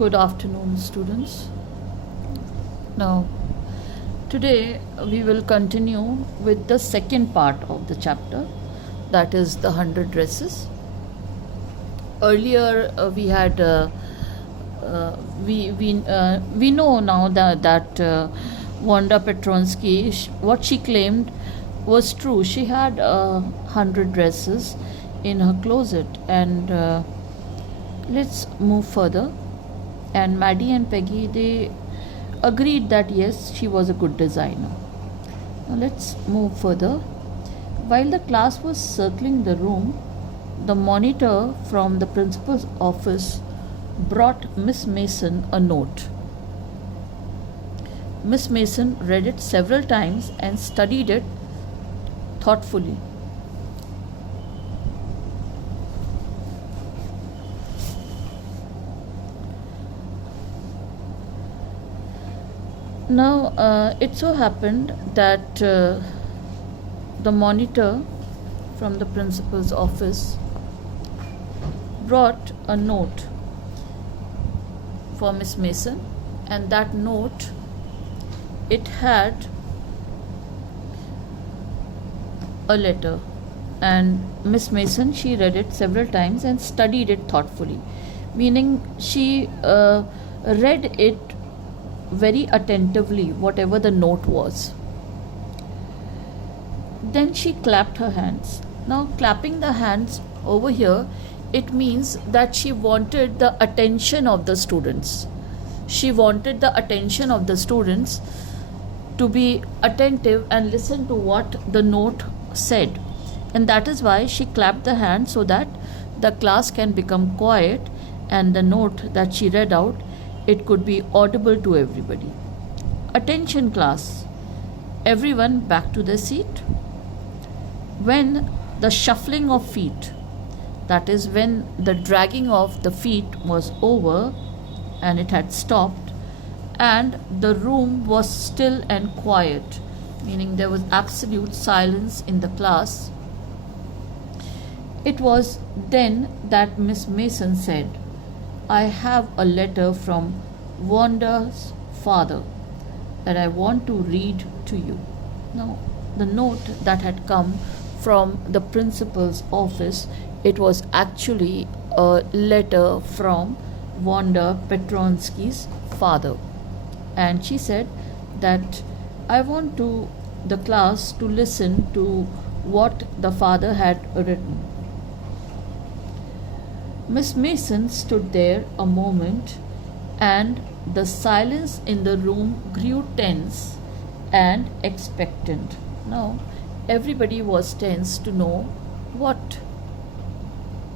Good afternoon, students. Now, today we will continue with the second part of the chapter, that is the 100 dresses. Earlier, we had we know now that Wanda Petronsky, what she claimed was true. She had 100 dresses in her closet, and let's move further. And Maddie and Peggy, they agreed that yes, she was a good designer. Now let's move further. While the class was circling the room, the monitor from the principal's office brought Miss Mason a note. Miss Mason read it several times and studied it thoughtfully. Now, it so happened that the monitor from the principal's office brought a note for Miss Mason, and that note, it had a letter, and Miss Mason, she read it several times and studied it thoughtfully, meaning she read it very attentively, whatever the note was. Then she clapped her hands. Now, clapping the hands over here, it means that she wanted the attention of the students. She wanted the attention of the students to be attentive and listen to what the note said. And that is why she clapped the hands, so that the class can become quiet and the note that she read out, it could be audible to everybody. Attention, class. Everyone back to their seat. When the shuffling of feet, that is when the dragging of the feet was over and it had stopped, and the room was still and quiet, meaning there was absolute silence in the class, it was then that Miss Mason said, "I have a letter from Wanda's father that I want to read to you." Now, the note that had come from the principal's office, it was actually a letter from Wanda Petronsky's father. And she said that I want the class to listen to what the father had written. Miss Mason stood there a moment, and the silence in the room grew tense and expectant. Now, everybody was tense to know what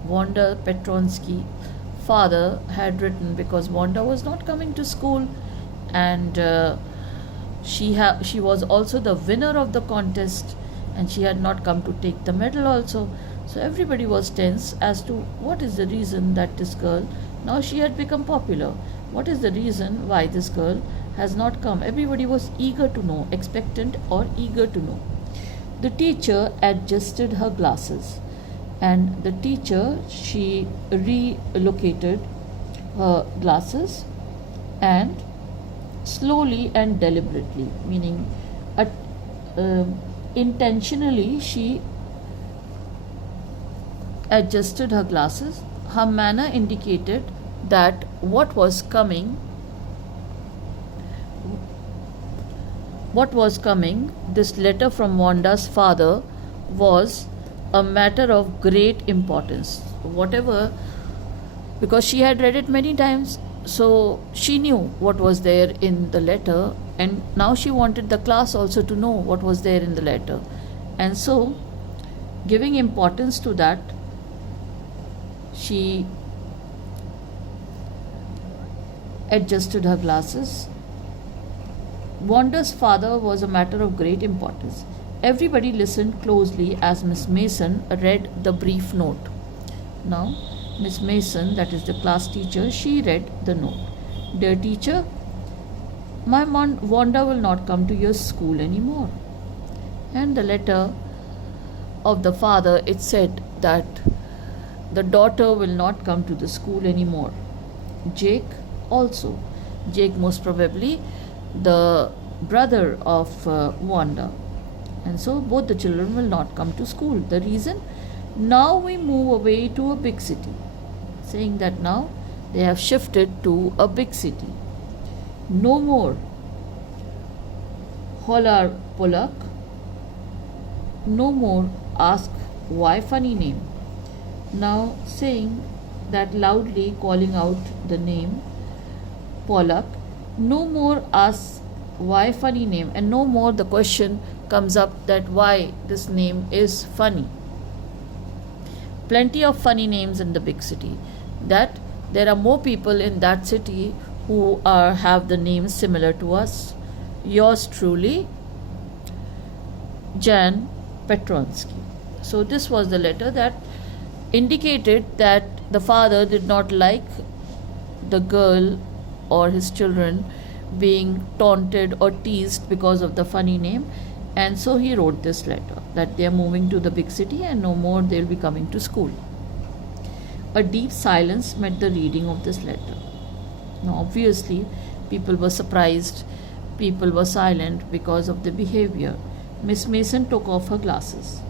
Wanda Petronsky father had written, because Wanda was not coming to school, and she was also the winner of the contest, and she had not come to take the medal also. So everybody was tense as to what is the reason that this girl, now she had become popular, what is the reason why this girl has not come. Everybody was eager to know, expectant or eager to know. The teacher adjusted her glasses, and the teacher, she relocated her glasses, and slowly and deliberately, meaning intentionally, she adjusted her glasses. Her manner indicated that what was coming, this letter from Wanda's father, was a matter of great importance. Whatever, because she had read it many times, so she knew what was there in the letter, and now she wanted the class also to know what was there in the letter. And so, giving importance to that, she adjusted her glasses. Wanda's father was a matter of great importance. Everybody listened closely as Miss Mason read the brief note. Now, Miss Mason, that is the class teacher, she read the note. "Dear teacher, my Wanda will not come to your school anymore." And the letter of the father, it said that the daughter will not come to the school anymore. Jake, also. Jake, most probably the brother of Wanda. And so both the children will not come to school. The reason? Now we move away to a big city. Saying that now they have shifted to a big city. No more holler Pollock. No more ask why funny name. Now saying that loudly, calling out the name Pollock. No more ask why funny name, and no more the question comes up that why this name is funny. Plenty of funny names in the big city. That there are more people in that city who have the names similar to us. Yours truly, Jan Petronsky. So this was the letter that indicated that the father did not like the girl or his children being taunted or teased because of the funny name, and so he wrote this letter that they are moving to the big city and no more they'll be coming to school. A deep silence met the reading of this letter. Now obviously people were surprised, people were silent because of the behavior. Miss Mason took off her glasses,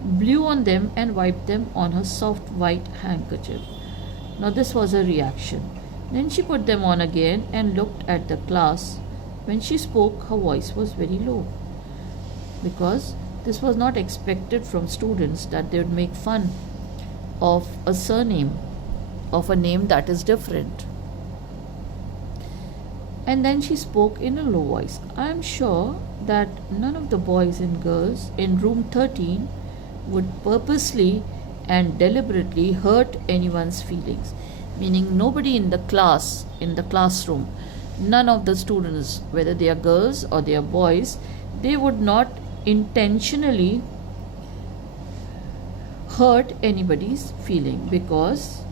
blew on them and wiped them on her soft white handkerchief. Now this was a reaction. Then she put them on again and looked at the class. When she spoke, her voice was very low, because this was not expected from students, that they would make fun of a surname, of a name that is different. And then she spoke in a low voice. I am sure that none of the boys and girls in room 13 would purposely and deliberately hurt anyone's feelings. Meaning nobody in the class, in the classroom, none of the students, whether they are girls or they are boys, they would not intentionally hurt anybody's feeling, because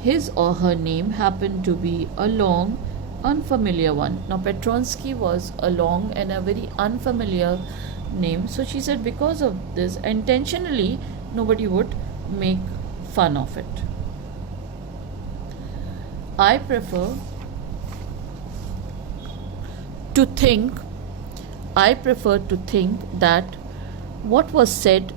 his or her name happened to be a long, unfamiliar one. Now Petronsky was a long and a very unfamiliar name, so she said because of this, intentionally nobody would make fun of it. I prefer to think that what was said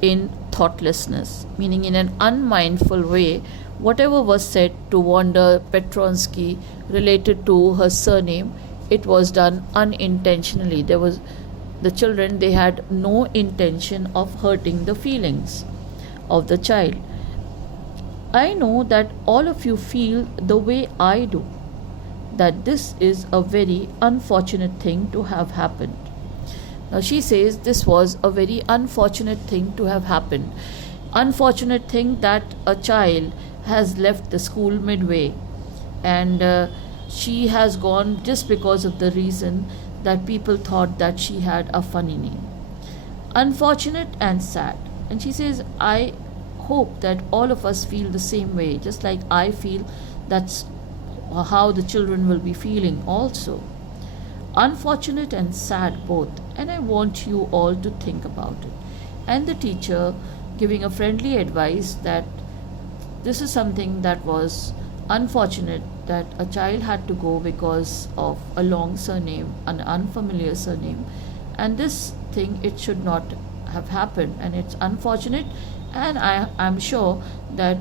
in thoughtlessness, meaning in an unmindful way. Whatever was said to Wanda Petronsky related to her surname, it was done unintentionally. The children, they had no intention of hurting the feelings of the child. I know that all of you feel the way I do, that this is a very unfortunate thing to have happened. Now she says this was a very unfortunate thing to have happened. Unfortunate thing that a child has left the school midway, and she has gone just because of the reason that people thought that she had a funny name. Unfortunate and sad. And she says, I hope that all of us feel the same way, just like I feel. That's how the children will be feeling also. Unfortunate and sad both, and I want you all to think about it. And the teacher giving a friendly advice that this is something that was unfortunate, that a child had to go because of a long surname, an unfamiliar surname, and this thing, it should not have happened, and it's unfortunate. And I'm sure that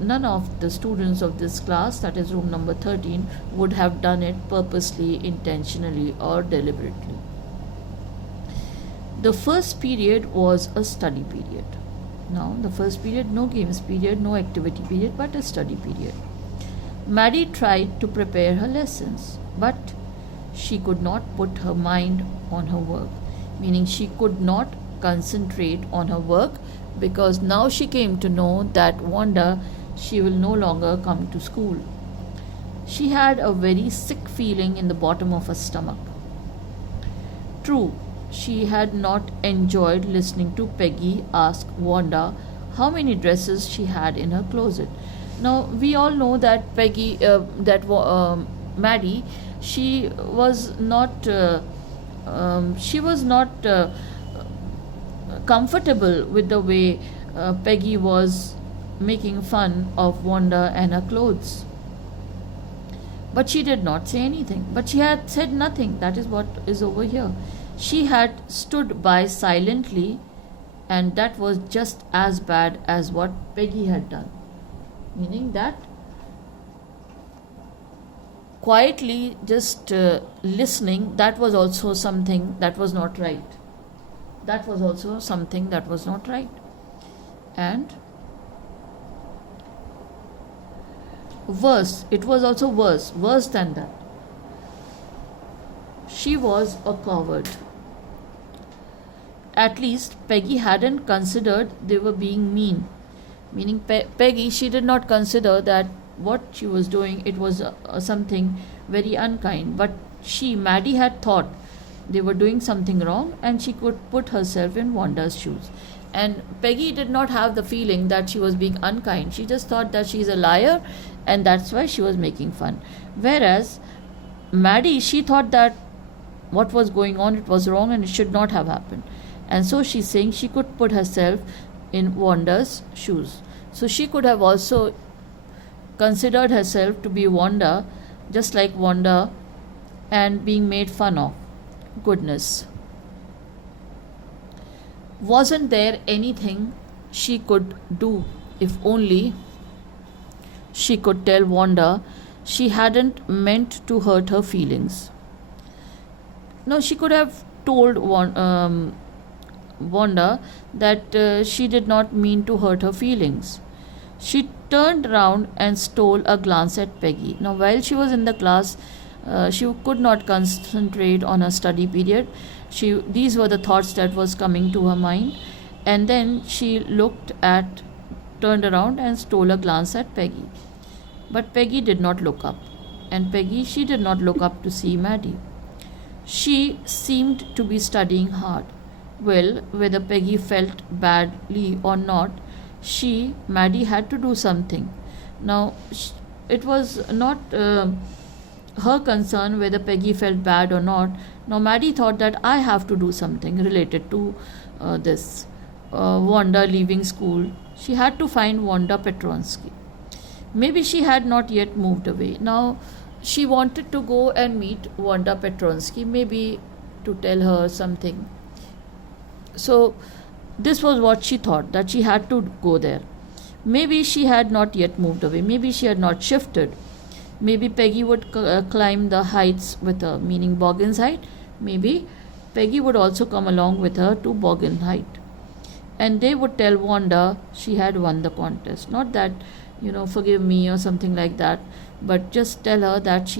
none of the students of this class, that is room number 13, would have done it purposely, intentionally, or deliberately. The first period was a study period. Now, the first period, no games period, no activity period, but a study period. Maddie tried to prepare her lessons, but she could not put her mind on her work, meaning she could not concentrate on her work, because now she came to know that Wanda, she will no longer come to school. She had a very sick feeling in the bottom of her stomach. True, she had not enjoyed listening to Peggy ask Wanda how many dresses she had in her closet. Now we all know that Maddie, she was not comfortable with the way Peggy was making fun of Wanda and her clothes. But she did not say anything. But she had said nothing. That is what is over here. She had stood by silently, and that was just as bad as what Peggy had done. Meaning that quietly just listening, that was also something that was not right. That was also something that was not right. And worse, it was also worse than that. She was a coward. At least Peggy hadn't considered they were being mean. Meaning Peggy, she did not consider that what she was doing, it was something very unkind. But Maddie had thought they were doing something wrong, and she could put herself in Wanda's shoes. And Peggy did not have the feeling that she was being unkind. She just thought that she's a liar, and that's why she was making fun. Whereas Maddie, she thought that what was going on, it was wrong and it should not have happened. And so she's saying she could put herself in Wanda's shoes. So she could have also considered herself to be Wanda, just like Wanda, and being made fun of. Goodness. Wasn't there anything she could do if only she could tell Wanda she hadn't meant to hurt her feelings? No, she could have told Wanda that she did not mean to hurt her feelings. She turned round and stole a glance at Peggy. Now, while she was in the class, she could not concentrate on her study period. These were the thoughts that was coming to her mind, and then she turned around and stole a glance at Peggy. But Peggy did not look up, and Peggy, she did not look up to see Maddie. She seemed to be studying hard. Well, whether Peggy felt badly or not, Maddie, had to do something. Now, it was not her concern whether Peggy felt bad or not. Now, Maddie thought that I have to do something related to this. Wanda leaving school. She had to find Wanda Petronsky. Maybe she had not yet moved away. Now, she wanted to go and meet Wanda Petronsky, maybe to tell her something. So, this was what she thought, that she had to go there. Maybe she had not yet moved away. Maybe she had not shifted. Maybe Peggy would climb the heights with her, meaning Boggin's height. Maybe Peggy would also come along with her to Boggin height. And they would tell Wanda she had won the contest. Not that, forgive me or something like that, but just tell her that she